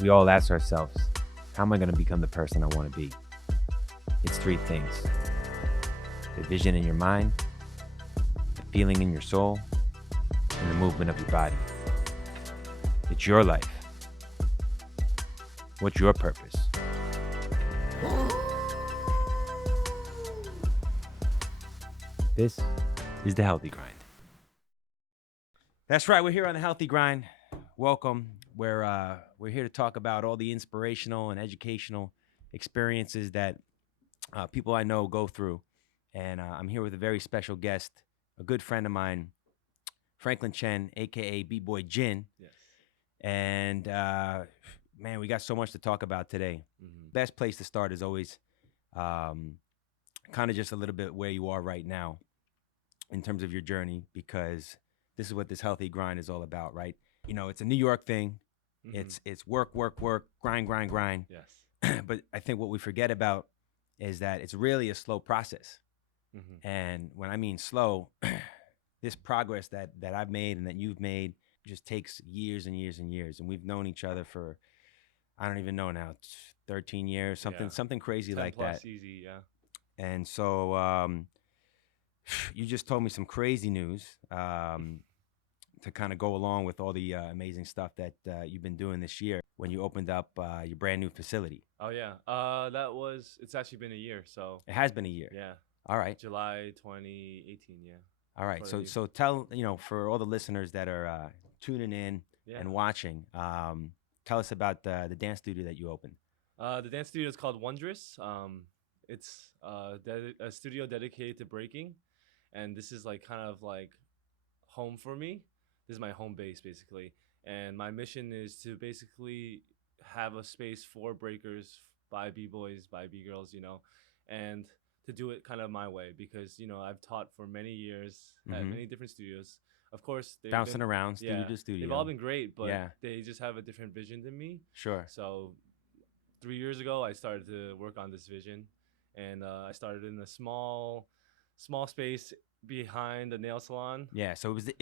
We all ask ourselves, how am I going to become the person I want to be? It's three things: the vision in your mind, the feeling in your soul, and the movement of your body. It's your life. What's your purpose? This is the Healthy Grind. That's right. We're here on the Healthy Grind. Welcome. We're here to talk about all the inspirational and educational experiences that people I know go through. And I'm here with a very special guest, a good friend of mine, Franklin Chen, aka BBOY GIN. Yes. And man, we got so much to talk about today. Mm-hmm. Best place to start is always kind of just a little bit where you are right now in terms of your journey, because this is what this Healthy Grind is all about, right? You know, it's a New York thing. Mm-hmm. It's work, grind. Yes. But I think what we forget about is that it's really a slow process. Mm-hmm. And when I mean slow, this progress that I've made and that you've made just takes years and years and years. And we've known each other for, I don't even know now, 13 years, something crazy 10 like plus that. easy, yeah. And so you just told me some crazy news to kind of go along with all the amazing stuff that you've been doing this year when you opened up your brand new facility. Oh yeah. It's actually been a year, so It has been a year. yeah. All right. July 2018, yeah. All right. For So the- so tell, for all the listeners that are tuning in yeah. and watching, tell us about the dance studio that you opened. The dance studio is called Wondrous. It's a studio dedicated to breaking, and this is like kind of like home for me. This is my home base basically, and my mission is to basically have a space for breakers by b-boys, by b-girls, and to do it kind of my way because I've taught for many years at Mm-hmm. many different studios. Of course, Bouncing around studio yeah, to studio. they've all been great, but Yeah. they just have a different vision than me. Sure. So 3 years ago, I started to work on this vision, and I started in a small space behind the nail salon. Yeah. So it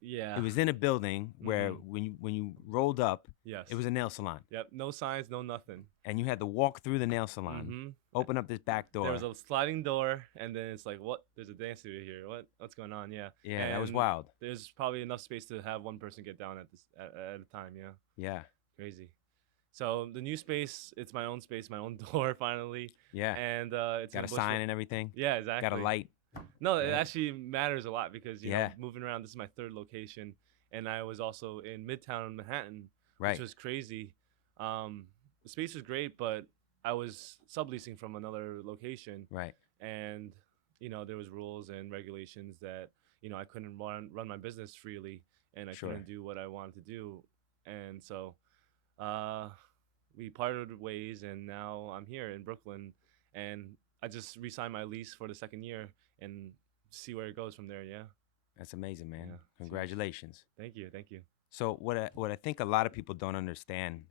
Yeah. was in a building where Mhm. when you rolled up, Yes. it was a nail salon, Yep. No signs, no nothing. and you had to walk through the nail salon, Mm-hmm. open up this back There was door. a sliding door, and then it's like, what? There's a dance studio here. What's going on? Yeah. Yeah, that was And wild. there's probably enough space to have one person get down at a time. Yeah. Yeah. Crazy. So the new space, it's my own space, my own door finally. Yeah. And it's Got in a Bushwick. sign and everything. Yeah, exactly. Got a light. No, it Yeah. actually matters a lot because Yeah. moving around. This is my third location, and I was also in Midtown Manhattan, Right. which was crazy. The space was great, but I was subleasing from another location, Right. and there was rules and regulations that I couldn't run my business freely, and I Sure. couldn't do what I wanted to do, and so we parted ways, and now I'm here in Brooklyn, and I just re-signed my lease for the second year and see where it goes from there. Yeah. That's amazing, man. Yeah. Congratulations. Thank you. Thank you. So what I think a lot of people don't understand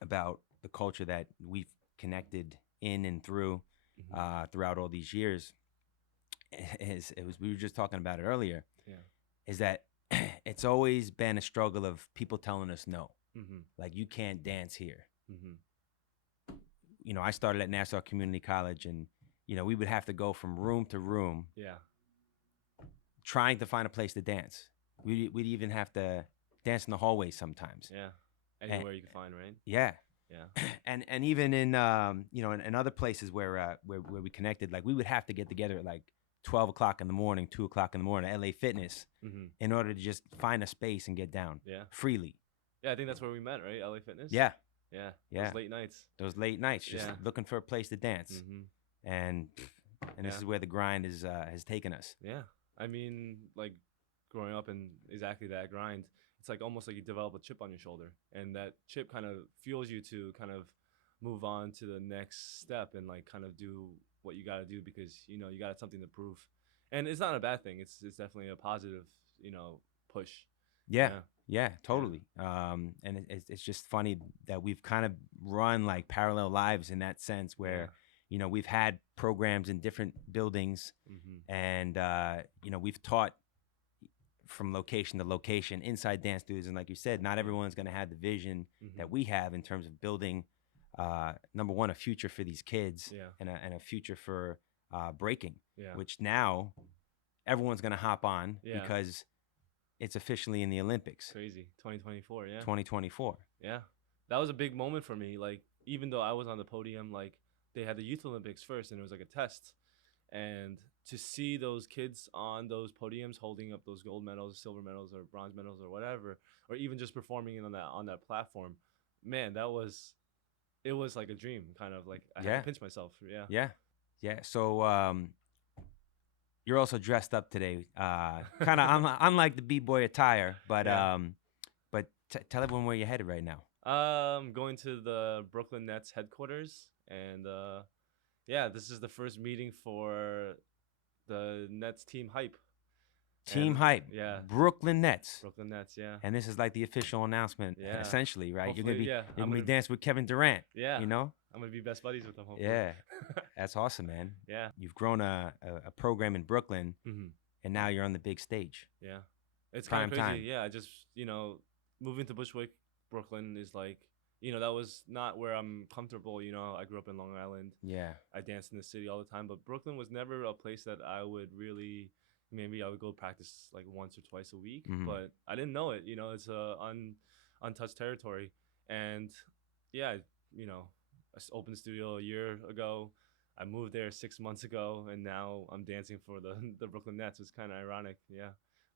about the culture that we've connected in and through Mm-hmm. throughout all these years is we were just talking about it earlier. Yeah. Is that it's always been a struggle of people telling us no, Mm-hmm. like you can't dance here. Mm-hmm. I started at Nassau Community College, and we would have to go from room to room Yeah. trying to find a place to dance. We'd even have to dance in the hallways sometimes. Yeah. Anywhere you can find, right? Yeah. Yeah. And even in in other places where we connected, like we would have to get together at like 12 o'clock in the morning, 2 o'clock in the morning, LA Fitness, Mm-hmm. in order to just find a space and get down Yeah. freely. Yeah. I think that's where we met, right? LA Fitness. Yeah. Yeah. Yeah. Those late nights. Those late nights, just Yeah. looking for a place to dance. Mm-hmm. And this Yeah. is where the grind has taken us. Yeah. I mean, like growing up in exactly that grind, it's like almost like you develop a chip on your shoulder, and that chip kind of fuels you to kind of move on to the next step and like kind of do what you got to do because you got something to prove, and it's not a bad thing. It's definitely a positive push. Yeah. Yeah. Yeah, totally. And it's just funny that we've kind of run like parallel lives in that sense where, we've had programs in different buildings, Mm-hmm. and, we've taught from location to location inside dance studios. And like you said, not everyone's going to have the vision that Mm-hmm. we have in terms of building, number one, a future for these kids Yeah. and a future for breaking, Yeah. which now everyone's going to hop on Yeah. because it's officially in the Olympics Crazy. 2024. Yeah. 2024. Yeah. That was a big moment for me. Like, even though I was on the podium, like, they had the Youth Olympics first and it was like a test. And to see those kids on those podiums holding up those gold medals, silver medals, or bronze medals, or whatever, or even just performing on that platform, man, it was like a dream, kind of like I had to Yeah. pinch myself. Yeah. Yeah. Yeah. So you're also dressed up today, kind of unlike the b-boy attire, but Yeah. tell everyone where you're headed right now. Going to the Brooklyn Nets headquarters, and yeah, this is the first meeting for the Nets team hype, Team and hype, yeah, Brooklyn Nets, Brooklyn Nets, yeah, and this is like the official announcement, yeah. essentially, right? Hopefully, yeah, You're gonna be dancing with Kevin Durant, yeah, you know? I'm gonna be best buddies with them. Hopefully, Yeah, that's awesome, man. yeah, You've grown a program in Brooklyn, hmm and now you're on the big stage, yeah. It's kind of prime crazy. time. Yeah, I just moving to Bushwick, Brooklyn is like that was not where I'm comfortable. I grew up in Long Island. Yeah, I danced in the city all the time, but Brooklyn was never a place that I would really. Maybe I would go practice like once or twice a week, hmm but I didn't know it. It's untouched territory, and yeah, I opened the studio a year ago. I moved there 6 months ago, and now I'm dancing for the the Brooklyn Nets. It's kind of ironic, yeah,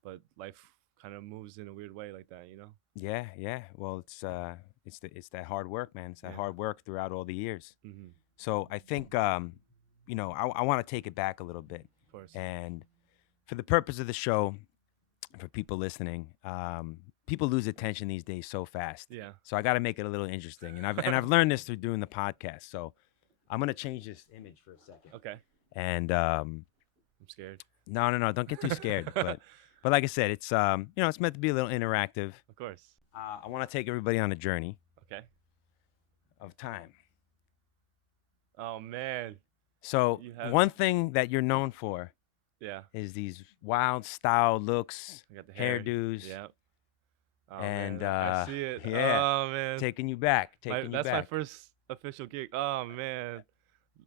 but life kind of moves in a weird way like that. yeah, yeah. Well, it's that hard work, man. It's that Yeah. hard work throughout all the years. Mm-hmm. So I think, I want to take it back a little bit. Of course. And for the purpose of the show, for people listening, people lose attention these days so fast. Yeah. So I got to make it a little interesting. And I've learned this through doing the podcast. So I'm gonna change this image for a second. Okay. And I'm scared. no, don't get too scared. But like I said, it's meant to be a little interactive. Of course. I want to take everybody on a journey Okay. of time. Oh man. So You have one thing that you're known for Yeah. is these wild style looks, I got the hair. hairdos, Yeah. Oh and man. I see it. yeah, Oh man. taking you back, That's my first official gig. Oh man.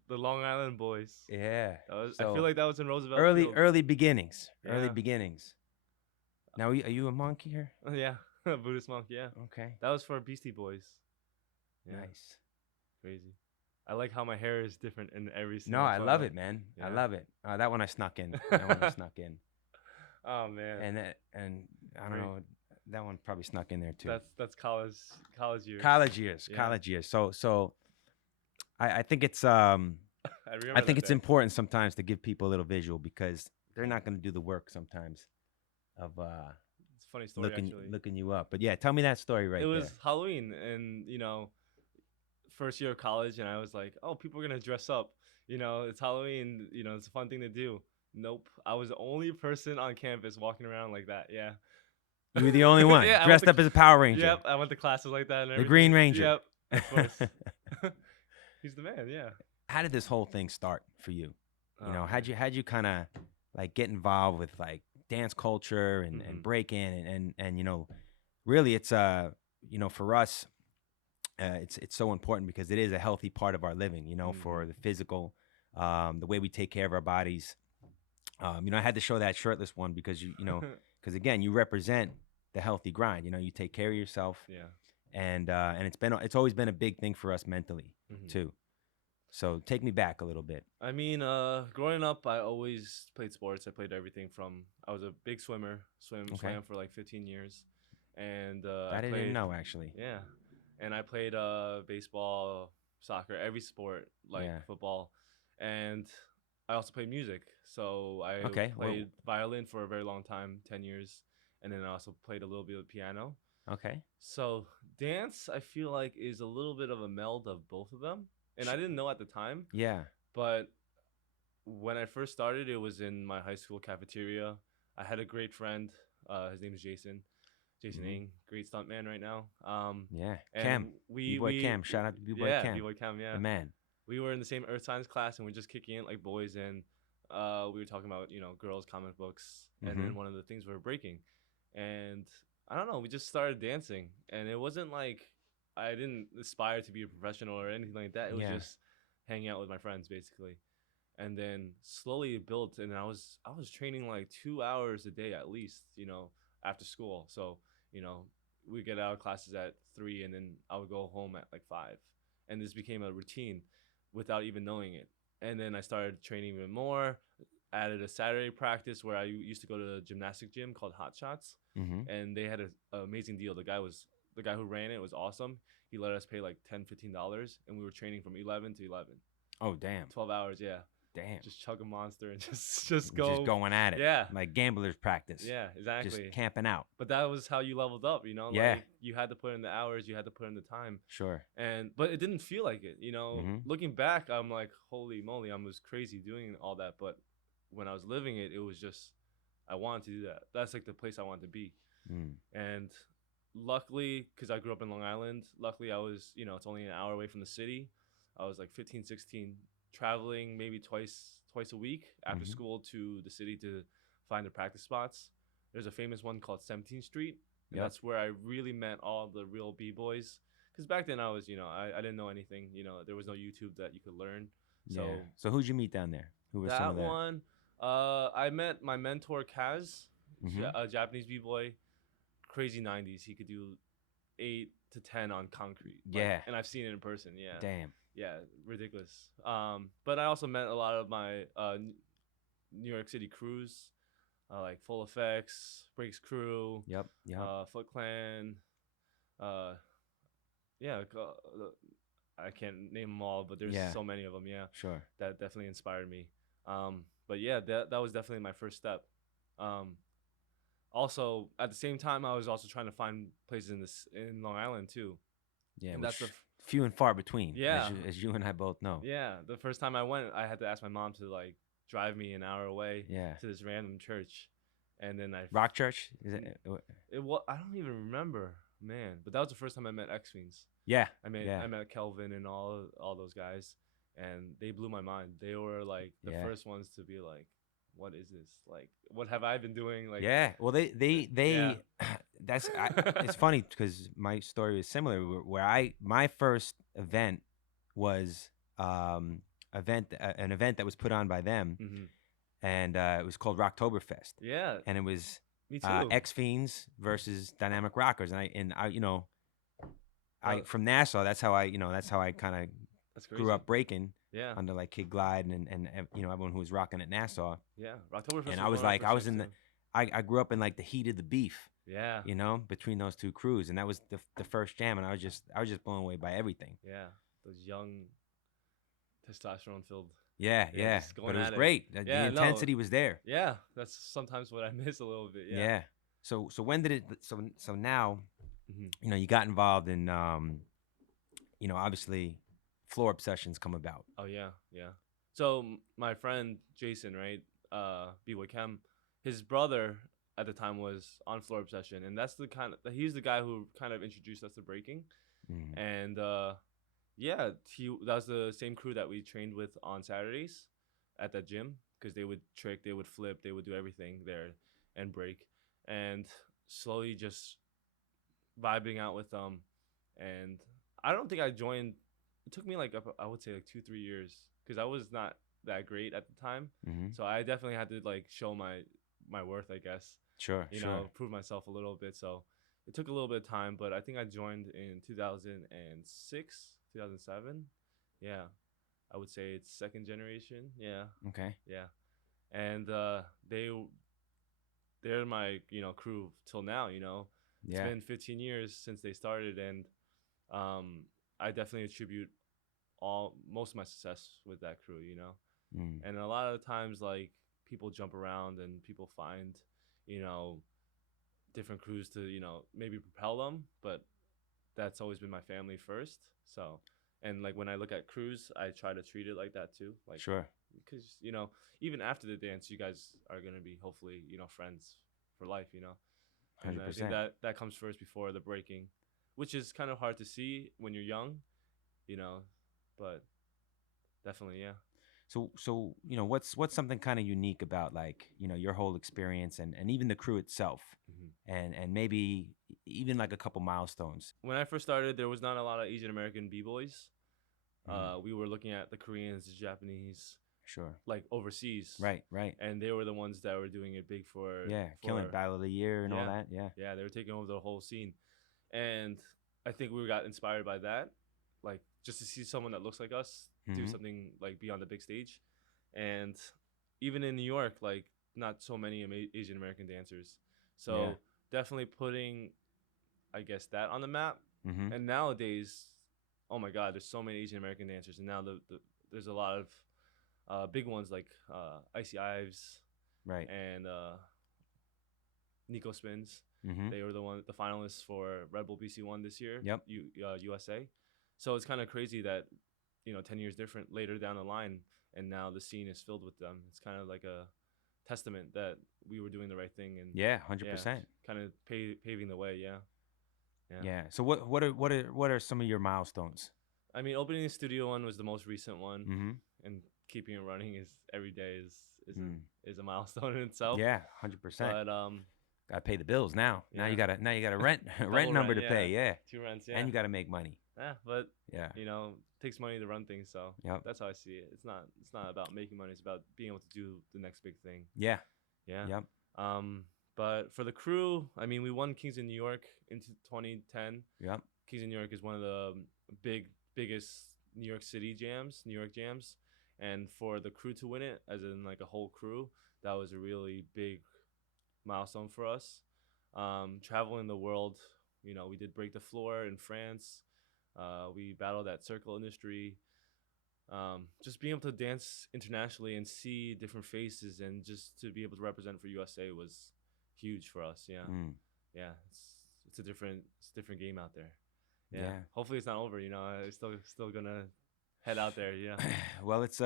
The Long Island Boys. Yeah. I feel like that was in Roosevelt early Field. early beginnings. Early Yeah. beginnings. Now, are you a monk here? Yeah. Buddhist monk. Yeah. Okay. That was for Beastie Boys. Yeah. Nice. Crazy. I like how my hair is different in every No, single I photo. love it, man. I Yeah. love it. That one I snuck in. That one I snuck in. Oh man. And I don't Great. know. That one probably snuck in there too. That's college years. College years. Yeah. College years. So I think it's I remember I think that it's day. important sometimes to give people a little visual because they're not going to do the work sometimes of It's a funny story actually. looking you up. But yeah, tell me that story right It was there. Halloween and first year of college, and I was like, oh, people are gonna dress up. It's Halloween. It's a fun thing to do. Nope, I was the only person on campus walking around like that. Yeah. You were the only one Yeah, dressed up as a Power Ranger. Yep, I went to classes like that and The everything. Green Ranger. Yep, of course. He's the man. Yeah. How did this whole thing start for you? Oh, how'd you kind of like get involved with like dance culture and breaking and really it's for us it's so important because it is a healthy part of our living for the physical, the way we take care of our bodies. I had to show that shirtless one because because again you represent the healthy grind. You take care of yourself. Yeah. And it's always been a big thing for us mentally too. So take me back a little bit. I mean, growing up, I always played sports. I played everything from I was a big swimmer, swam for like 15 years, and I didn't know actually. Yeah, and I played baseball, soccer, every sport like football, and I also played music. So I played violin for a very long time, 10 years, and then I also played a little bit of piano. Okay. So dance, I feel like, is a little bit of a meld of both of them. And I didn't know at the time. Yeah. But when I first started, it was in my high school cafeteria. I had a great friend. His name is Jason. Jason Ng, great stuntman right now. Yeah. And Cam. B-Boy Cam. Shout out to B-Boy Cam. B-Boy Cam, yeah. The man. We were in the same earth science class and we're just kicking it like boys. And we were talking about, girls, comic books. And then one of the things we were breaking. and I don't know, we just started dancing, and it wasn't like I didn't aspire to be a professional or anything like that. It was Yeah. just hanging out with my friends basically, and then slowly it built, and I was training like 2 hours a day at least, after school. So you know we get out of classes at 3, and then I would go home at like 5, and this became a routine without even knowing it. And then I started training even more, added a Saturday practice where I used to go to a gymnastic gym called Hot Shots, Mm-hmm. and they had an amazing deal. The guy who ran it was awesome. He let us pay like $10-15, and we were training from 11 to 11, Oh, damn. 12 hours. Yeah, Damn. just chug a monster and just Just go. going at it. Yeah, Like gamblers practice. yeah, Just exactly. camping out. But that was how you leveled up. Yeah. Like you had to put in the hours, you had to put in the time, Sure. but it didn't feel like it. Mm-hmm. Looking back, I'm like, holy moly, I was crazy doing all that. But when I was living it, it was just I wanted to do that. That's like the place I wanted to be. Mm. And luckily, because I grew up in Long Island, luckily I was, it's only an hour away from the city. I was like 15, 16, traveling maybe twice a week after Mm-hmm. school to the city to find the practice spots. There's a famous one called 17th Street, and Yep. that's where I really met all the real b-boys. Because back then I was, I didn't know anything. There was no YouTube that you could learn. Yeah. So So who'd you meet down there? Who were some that of the? one, I met my mentor Kaz, Mm-hmm. a Japanese b-boy, crazy 90s. He could do 8 to 10 on concrete. Yeah. And I've seen it in person. Yeah. Damn. Yeah, ridiculous. But I also met a lot of my New York City crews, like Full Effects, Breaks Crew, Yep. Yep. Foot Clan. Uh, yeah, I can't name them all, but there's Yeah. so many of them. Yeah, Sure. that definitely inspired me. But yeah, that was definitely my first step. Um, Also, at the same time, I was also trying to find places in Long Island too, Yeah. and Which that's few and far between, yeah, as you and I both know. yeah. The first time I went, I had to ask my mom to like drive me an hour away Yeah. to this random church, and then Rock Church. Is it? I don't even remember, man. But that was the first time I met X Fiends. Yeah. I Yeah. met Kelvin and all those guys, and they blew my mind. They were like the Yeah. first ones to be like, "What is this? Like, what have I been doing?" Like, Yeah. Well, yeah. that's it's funny because my story is similar. Where my first event was an event that was put on by them, Hmm. and it was called Rocktoberfest, Yeah, and it was me too. X Fiends versus Dynamic Rockers, and I Uh, from Nassau. That's how I kind of that's crazy. grew up breaking Yeah, under like Kid Glide and everyone who was rocking at Nassau. yeah. Oktoberfest And was I one was of my like, first I was trips in too. I grew up in like the heat of the beef, Yeah, between those two crews, and that was the first jam, and I was just blown away by everything. yeah. Those young, testosterone filled. Yeah, Yeah, yeah, just but going it was at it. great. The Yeah, no. intensity was there. Yeah, that's sometimes what I miss a little bit. Yeah. Yeah. So when did it? So now, Hmm. you got involved in obviously floor obsessions come about. Oh yeah, yeah. So my friend Jason, right? B-Boy Chem, his brother at the time was on Floor Obsession, and he's the guy who kind of introduced us to breaking. Mm. And yeah, that was the same crew that we trained with on Saturdays at that gym, because they would trick, they would flip, they would do everything there and break, and slowly just vibing out with them. And I don't think I joined. It took me like I would say like 2-3 years, because I was not that great at the time. Mm-hmm. So I definitely had to like show my worth, I guess. Sure, sure. Prove myself a little bit. So it took a little bit of time, but I think I joined in 2006, 2007. Yeah, I would say it's second generation. Yeah, Okay. yeah, and they're my crew till now. It's Yeah. been 15 years since they started, and um, I definitely attribute most of my success with that crew. Mm. And a lot of the times, like, people jump around and people find you know different crews to maybe propel them, but that's always been my family first. So, and like when I look at crews, I try to treat it like that too, like, Sure. because even after the dance, you guys are gonna be hopefully friends for life. And I think 100%. that comes first before the breaking, which is kind of hard to see when you're young, you know, but definitely, yeah. So what's something kind of unique about like your whole experience and even the crew itself, Mhm. and maybe even like a couple milestones. When I first started, there was not a lot of Asian American b-boys. Mhm. We were looking at the Koreans, the Japanese, Sure. like overseas, Right. Right. and they were the ones that were doing it big Yeah. Killing it, Battle of the Year and all yeah, that. Yeah. yeah, they were taking over the whole scene, and I think we got inspired by that, like just to see someone that looks like us do Hmm. something like be on the big stage, and even in New York, like not so many Asian American dancers, Yeah. so definitely putting, I guess, that on the map. Hmm. And nowadays, oh my God, there's so many Asian American dancers, and now there's a lot of big ones like Icy Ives Right. and Nico Spins. Hmm. They were the finalists for Red Bull BC1 this year, Yep. USA. So it's kind of crazy that 10 years different later down the line, and now the scene is filled with them. It's kind of like a testament that we were doing the right thing, and Yeah. yeah, 100%. kind of paving the way. Yeah, yeah. Yeah. So what are some of your milestones? I mean, opening the studio one was the most recent one, Hmm. and keeping it running is every day is Mm. a milestone in itself. Yeah. 100%. But Gotta pay the bills now. yeah, Now you got a rent rent double number rent, to yeah, pay. Yeah. 2 rents, yeah, And you got to make money. yeah. But Yeah. it takes money to run things, so Yep. that's how I see it. It's not about making money. It's about being able to do the next big thing. Yeah. Yeah. Yep. But for the crew, I mean, we won Kings in New York in 2010. Yep. Kings in New York is one of the biggest New York City jams, New York jams, and for the crew to win it, as in like a whole crew, that was a really big milestone for us. Traveling the world, we did Break the Floor in France. We battled at Circle Industry. Just being able to dance internationally and see different faces and just to be able to represent for USA was huge for us. Yeah, Mm. yeah. It's a different game out there. Yeah. Yeah. Hopefully it's not over. I'm still gonna head out there. Yeah. Well, it's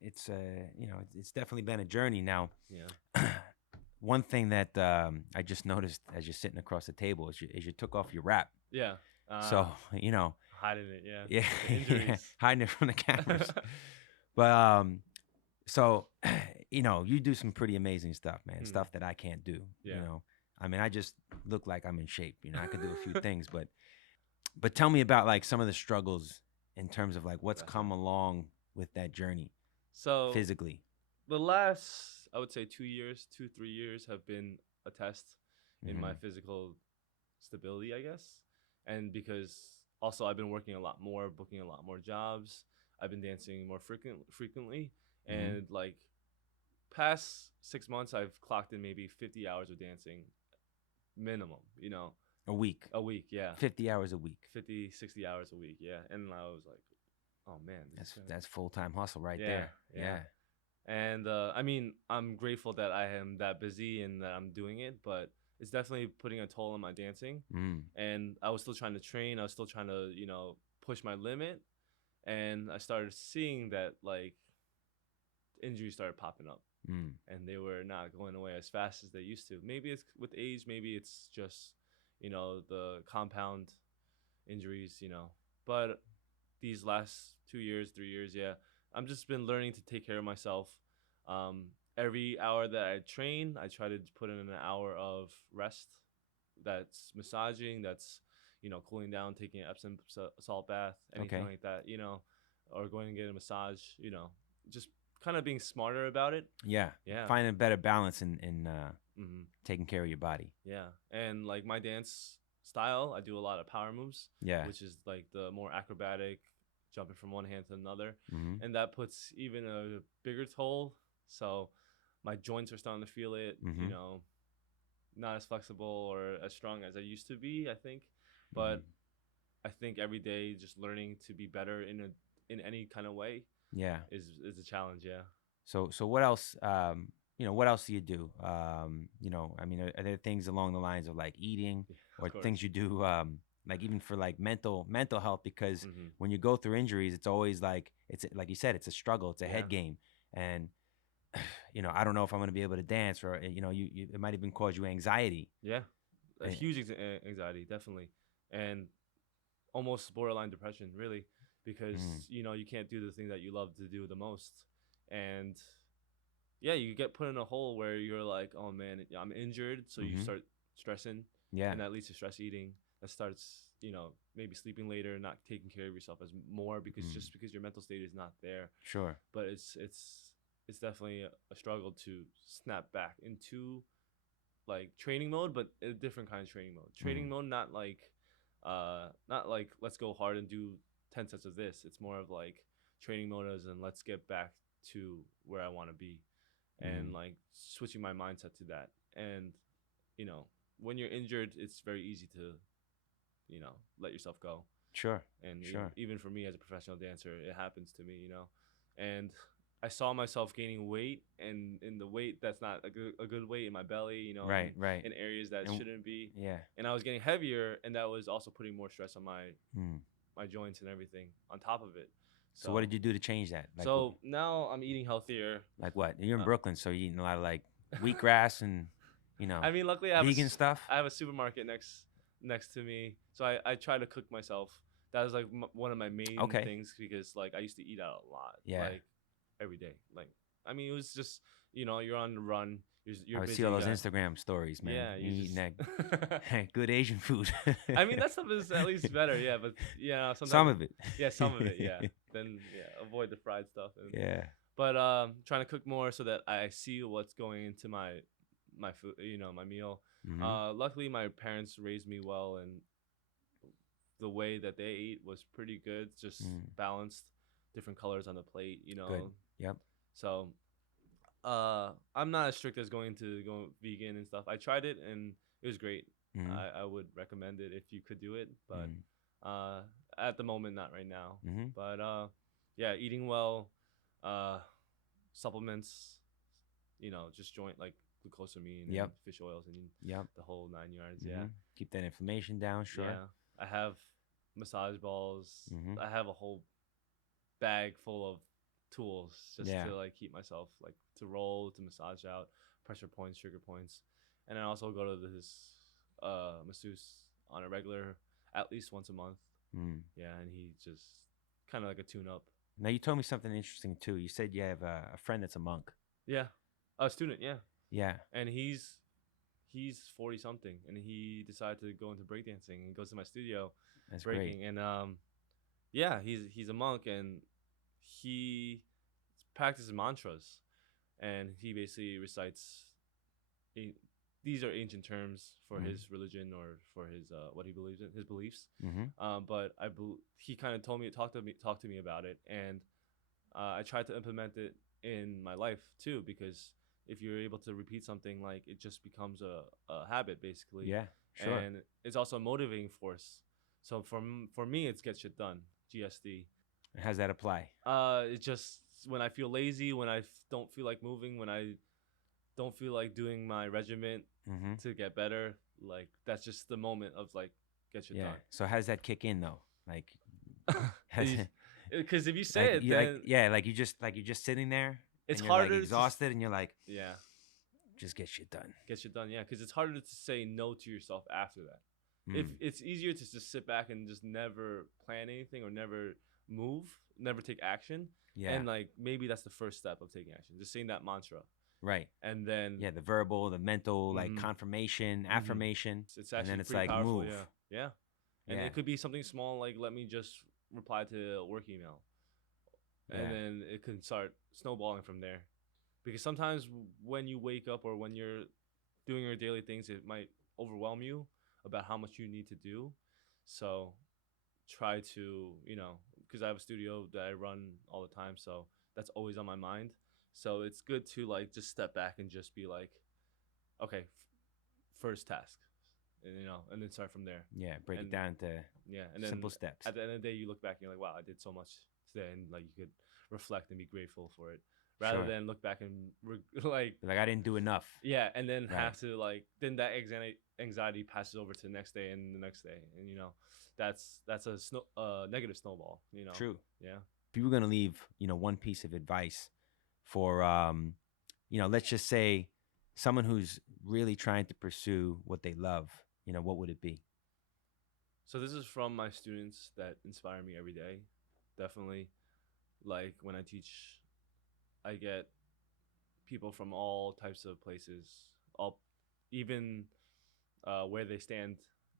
it's it's definitely been a journey now. Yeah. One thing that I just noticed as you're sitting across the table is you took off your wrap. Yeah. So, Hiding it. Yeah. yeah, The injuries. hiding it from the cameras. But so you do some pretty amazing stuff, man. Mm. Stuff that I can't do. Yeah. I mean, I just look like I'm in shape. I could do a few things, but tell me about like some of the struggles in terms of like what's come along with that journey So physically. the last, I would say, 2 years, 3 years have been a test in my Mhm. physical stability, I guess. And because also I've been working a lot more, booking a lot more jobs. I've been dancing more frequently. Mhm. And like past 6 months, I've clocked in maybe 50 hours of dancing minimum, A week. a week. Yeah. 50 hours a week. 50, 60 hours a week. Yeah. And I was like, oh man, That's full-time hustle right Yeah, there. yeah. Yeah. And I mean, I'm grateful that I am that busy and that I'm doing it, but it's definitely putting a toll on my dancing. Mm. And I was still trying to train. I was still trying to, push my limit. And I started seeing that like injuries started popping up, Mm. and they were not going away as fast as they used to. Maybe it's with age. Maybe it's just, the compound injuries. But these last 2 years, 3 years, yeah, I'm just been learning to take care of myself. Every hour that I train, I try to put in an hour of rest. That's massaging. That's cooling down, taking an Epsom salt bath, anything Okay. like that. Or going to get a massage. Just kind of being smarter about it. Yeah. Yeah. Finding a better balance in Hmm. taking care of your body. Yeah, and like my dance style, I do a lot of power moves, Yeah. which is like the more acrobatic, jumping from one hand to another, Mm-hmm. and that puts even a bigger toll. So my joints are starting to feel it. Mhm. Not as flexible or as strong as I used to be, I think, but I think every day just learning to be better in any kind of way Yeah. is a challenge. Yeah. So what else? What else do you do? I mean, are there things along the lines of like eating Of or course. things you do, like even for like mental health? Because Mhm. when you go through injuries, it's always like like you said, it's a struggle, it's a head Yeah. game, and I don't know if I'm going to be able to dance, or it might even cause you anxiety. Yeah, a Eh, huge anxiety, definitely, and almost borderline depression, really, because Mm. you can't do the thing that you love to do the most, and yeah, you get put in a hole where you're like, oh man, I'm injured, so you Mm-hmm. start stressing, Yeah. and that leads to stress eating. That starts, maybe sleeping later, not taking care of yourself as more because Mm. just because your mental state is not there. Sure. But it's definitely a struggle to snap back into like training mode, but a different kind of training mode. Mm. Training mode, not like let's go hard and do 10 sets of this. It's more of like training mode as in let's get back to where I want to be, Mm. and like switching my mindset to that. And you know, when you're injured, it's very easy to let yourself go. Sure. And Sure. even for me as a professional dancer, it happens to me. And I saw myself gaining weight, and in the weight that's not a good weight in my belly, Right. Right. in areas that And shouldn't be. yeah. And I was getting heavier, and that was also putting more stress on Mm. my joints and everything on top of it. So what So did you do to change that? so now I'm eating healthier. Like what? You're in Uh, Brooklyn, so you're eating a lot of like wheatgrass and I mean, luckily vegan stuff. I have a supermarket next to me, so I try to cook myself. That was like one of my main Okay. things because like I used to eat out a lot, Yeah. like every day. Like I mean, it was just you're on the run. You're I would busy. see all You those got, Instagram stories, man. yeah, You you eating just. that good Asian food. I mean, that stuff is at least better, yeah. But yeah, Some sometimes of it. yeah, some of it, yeah. Then yeah, avoid the fried stuff. Yeah. But trying to cook more so that I see what's going into my food, my meal. Mm-hmm. Luckily, my parents raised me well, and the way that they ate was pretty good, just Mm. balanced, different colors on the plate, Good. Yep. So, I'm not as strict as going to go vegan and stuff. I tried it and it was great. Mm-hmm. I would recommend it if you could do it, but Mm. uh, at the moment, not right now. Mm-hmm. But yeah, eating well, uh, supplements, just joint like glucosamine and Yep. fish oils and Yep. the whole 9 yards. Mm-hmm. Yeah. Keep that inflammation down. Sure. Yeah. I have massage balls. Mm-hmm. I have a whole bag full of tools just Yeah. to like keep myself like to roll, to massage out, pressure points, trigger points. And I also go to this masseuse on a regular at least once a month. Mm. Yeah, and he just kind of like a tune up. Now you told me something interesting too. You said you have a friend that's a monk. Yeah. A student, yeah. Yeah. And he's 40 something, and he decided to go into breakdancing and goes to my studio That's breaking. great. And yeah, he's a monk, and he practices mantras, and he basically recites these are ancient terms for his religion or for his what he believes in, his beliefs. Mm-hmm. But he kind of talked to me about it, and I tried to implement it in my life too, because if you're able to repeat something, like it just becomes a habit basically. Yeah. Sure. And it's also a motivating force. So for me, it's get shit done. GSD. How's that apply? It just when I feel lazy, when I don't feel like moving, when I don't feel like doing my regiment Mm-hmm. to get better, like that's just the moment of like get shit Yeah. So how does that kick in though? Like, done. Because if you say like, it, you, then like you're just sitting there. it's and you're harder like to exhausted, and you're like, yeah, just get shit done. get shit done. Yeah, because it's harder to say no to yourself after that. If Mm. it's easier to just sit back and just never plan anything or never move, never take action. Yeah. And like maybe that's the first step of taking action. Just saying that mantra. Right. And then Yeah, the verbal, the mental, like Mhm. confirmation, Mhm. affirmation, it's and actually then it's pretty like powerful. move. Yeah. Yeah. And Yeah. it could be something small like let me just reply to a work email. And Yeah. then it can start snowballing from there. Because sometimes when you wake up or when you're doing your daily things, it might overwhelm you about how much you need to do. So try to, because I have a studio that I run all the time, so that's always on my mind. So it's good to like just step back and just be like, okay, first task, and and then start from there. Yeah. Break it And down to yeah, and then simple steps. at the end of the day, you look back and you're like, wow, I did so much today, and like you could reflect and be grateful for it, rather Sure. than look back and like Like I didn't do enough. yeah, and then Right. have to like then that anxiety passes over to the next day and the next day, and that's a negative snowball. True. Yeah. If you were gonna leave, one piece of advice for, let's just say someone who's really trying to pursue what they love, what would it be? So this is from my students that inspire me every day. definitely. Like when I teach, I get people from all types of places, all even where they stand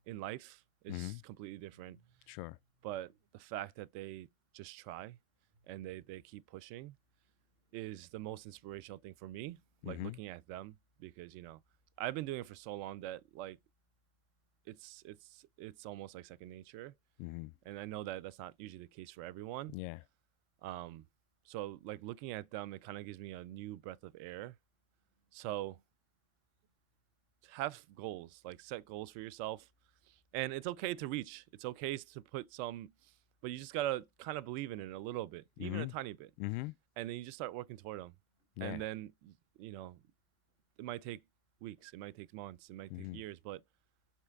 in life is Mm-hmm. completely different. Sure. But the fact that they just try and they keep pushing is the most inspirational thing for me. Like Mm-hmm. looking at them because I've been doing it for so long that like it's almost like second nature, Mm-hmm. and I know that that's not usually the case for everyone. Yeah. Um, so like looking at them, it kind of gives me a new breath of air. So have goals, like set goals for yourself, and it's okay to reach. It's okay to put some, but you just gotta kind of believe in it a little bit, even a Mm-hmm. tiny bit, Mm-hmm. and then you just start working toward them, Yeah. and then you know it might take weeks, it might take months, it might take Mm-hmm. years, but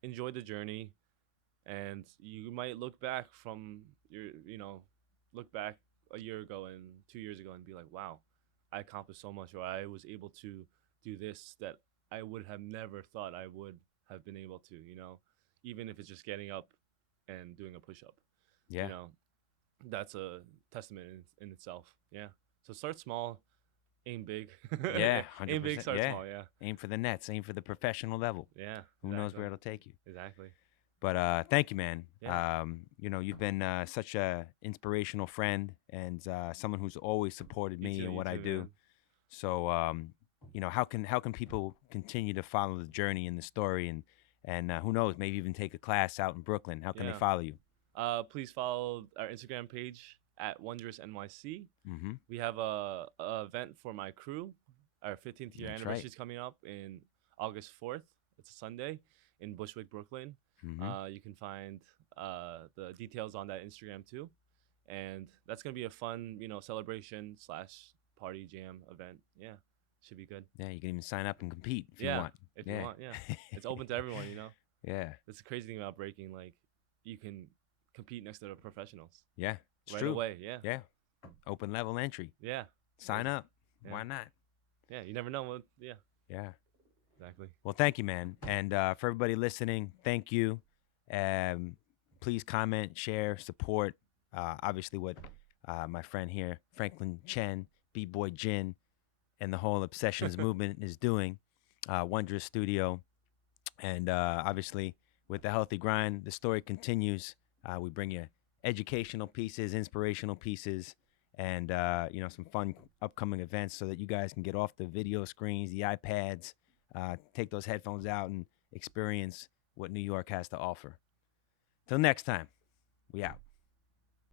enjoy the journey, and you might look back from your look back a year ago and 2 years ago and be like, wow, I accomplished so much, or I was able to do this that I would have never thought I would have been able to, even if it's just getting up and doing a push-up, you Yeah. know that's a testament in itself. Yeah, so start small, aim big. Yeah. Aim big, 100%. start Yeah. small. Yeah, Aim for the nets. Aim for the professional level. yeah, Who knows exactly, where it'll take you? exactly. But thank you, man. Yeah, You've been such a inspirational friend and someone who's always supported me and you what I too, do. man. So, how can people continue to follow the journey and the story and who knows, maybe even take a class out in Brooklyn? How can they Yeah. follow you? Please follow our Instagram page at Wondrous NYC. Mm-hmm. We have a event for my crew. Our 15th year That's right. anniversary is coming up in August 4th. It's a Sunday in Bushwick, Brooklyn. Mm-hmm. You can find the details on that Instagram too, and that's gonna be a fun, celebration slash party jam event. Yeah, should be good. Yeah, you can even sign up and compete if you Yeah, want. if you Yeah. want. Yeah, it's open to everyone. Yeah. That's the crazy thing about breaking. Like, you can compete next to the professionals Yeah. It's right true. away. Yeah, Yeah. Open level entry. yeah, Sign up. yeah, Why not? yeah. You never know what. Yeah, Yeah. exactly. Well, thank you, man. And for everybody listening, thank you. Um, please comment, share, support. Obviously, what my friend here, Franklin Chen, BBOY GIN, and the whole Obsessions movement is doing. Wondrous Studio. And obviously, with the Healthy Grind, the story continues. We bring you educational pieces, inspirational pieces, and some fun upcoming events so that you guys can get off the video screens, the iPads, take those headphones out and experience what New York has to offer. Till next time, we out.